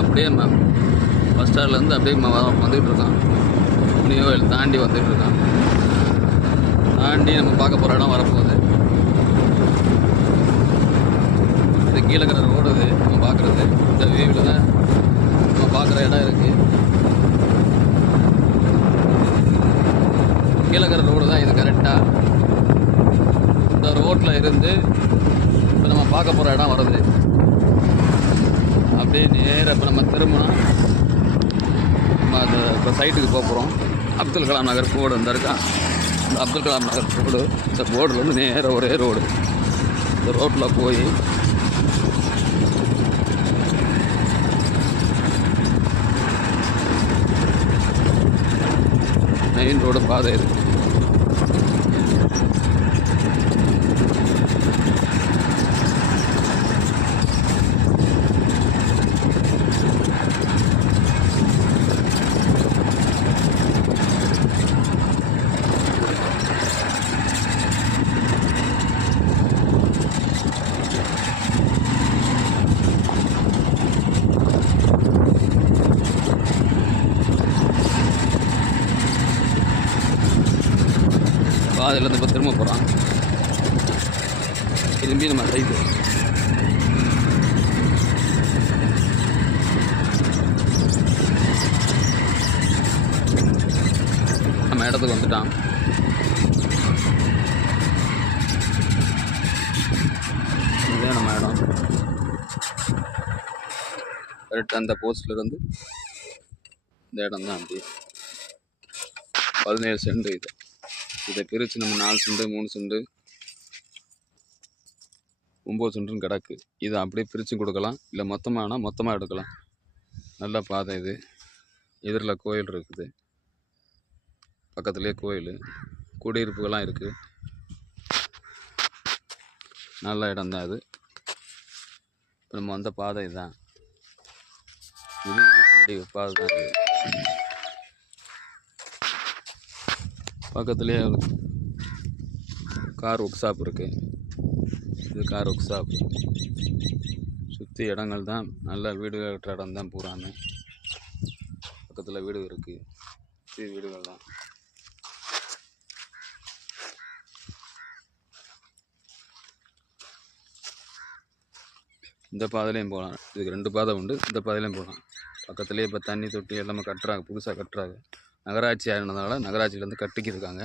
அப்படியே பஸ் ஸ்டாண்ட்லேருந்து அப்படியே வந்துகிட்டு இருக்கான். முனியகோயில் தாண்டி வந்துட்டு இருக்கான். தாண்டி நம்ம பார்க்க போகிற இடம் வரப்போகுது. இது கீழே இருக்கிற ரோடு இது நம்ம பார்க்குறது. இந்த வியூவில் தான் நம்ம பார்க்குற இடம் இருக்குது. கீழே இருக்கிற ரோடு தான் இது கரெக்டாக. இந்த ரோட்டில் இருந்து இப்போ நம்ம பார்க்க போகிற இடம் வருது. அப்படியே நேராக இப்போ நம்ம திரும்பினா நம்ம அந்த இப்போ சைட்டுக்கு போக போகிறோம். அப்துல் கலாம் நகர் போர்டு இந்த இருக்கா. இந்த அப்துல் கலாம் நகர் போர்டு, இந்த போர்டுலேருந்து நேராக ஒரே ரோடு. இந்த ரோட்டில் போய் மெயின் ரோடு பாதை இருக்குது. பாதையிலேருந்து இப்போ திரும்ப போகிறான். திரும்பி நம்ம சைடு நம்ம இடத்துக்கு வந்துட்டான். இதே நம்ம இடம் கரெக்டாக அந்த போஸ்ட்லேருந்து இந்த இடம் தான். அப்படி 17 சென்ட் இது. இதை பிரித்து நம்ம 4 சென்ட் 3 சென்ட் 9 சென்ட்டுன்னு கிடக்கு. இதை அப்படியே பிரித்து கொடுக்கலாம், இல்லை மொத்தமானால் மொத்தமாக எடுக்கலாம். நல்ல பாதை இது. எதிரில் கோயில் இருக்குது, பக்கத்துலேயே கோயில், குடியிருப்புகள்லாம் இருக்குது. நல்ல இடம் தான் அது. இப்போ நம்ம வந்த பாதை தான் இது. 20 அடி பாதை தான் இது. பக்கத்துலேயே கார் ஒர்க் ஷாப் இருக்குது. இது கார் ஒர்க் ஷாப். சுற்றி இடங்கள் தான், நல்ல வீடுகள் கட்டுற இடம் தான் பூராமே. பக்கத்தில் வீடு இருக்குது, சுற்றி வீடுகள் தான். இந்த பாதையிலையும் போகலாம். இதுக்கு 2 பாதை உண்டு. இந்த பாதையிலையும் போகலாம். பக்கத்துலேயே இப்போ தண்ணி தொட்டி எல்லாமே கட்டுறாங்க, புதுசாக கட்டுறாங்க. நகராட்சி ஆனதுனால நகராட்சியிலேருந்து கட்டிக்கிருக்காங்க.